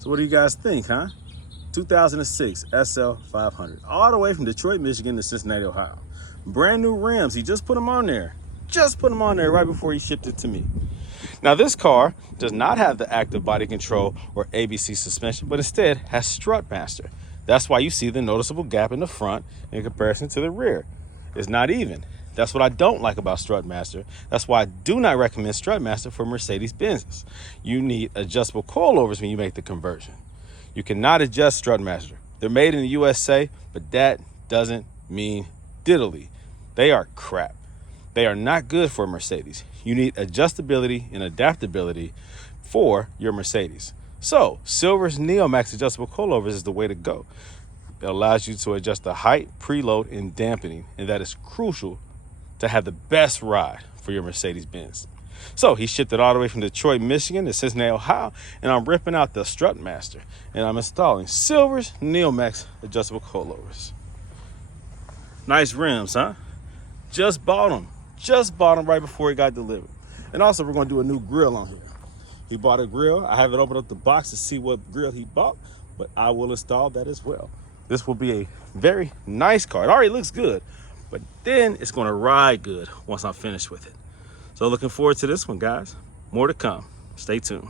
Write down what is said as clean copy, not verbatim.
So what do you guys think, huh? 2006 SL500, all the way from Detroit, Michigan to Cincinnati, Ohio. Brand new rims. He just put them on there. Just put them on there right before he shipped it to me. Now this car does not have the active body control or ABC suspension, but instead has Strutmaster. That's why you see the noticeable gap in the front in comparison to the rear. It's not even. That's what I don't like about Strutmaster. That's why I do not recommend Strutmaster for Mercedes-Benzes. You need adjustable coilovers when you make the conversion. You cannot adjust Strutmaster. They're made in the USA, but that doesn't mean diddly. They are crap. They are not good for a Mercedes. You need adjustability and adaptability for your Mercedes. So Silver's Neomax adjustable coilovers is the way to go. It allows you to adjust the height, preload, and dampening, and that is crucial to have the best ride for your Mercedes-Benz. So he shipped it all the way from Detroit, Michigan to Cincinnati, Ohio, and I'm ripping out the Strutmaster, and I'm installing Silver's Neomax adjustable coilovers. Nice rims, huh? Just bought them right before it got delivered. And also we're gonna do a new grill on here. He bought a grill. I haven't opened up the box to see what grill he bought, but I will install that as well. This will be a very nice car. It already looks good, but then it's gonna ride good once I'm finished with it. So looking forward to this one, guys. More to come. Stay tuned.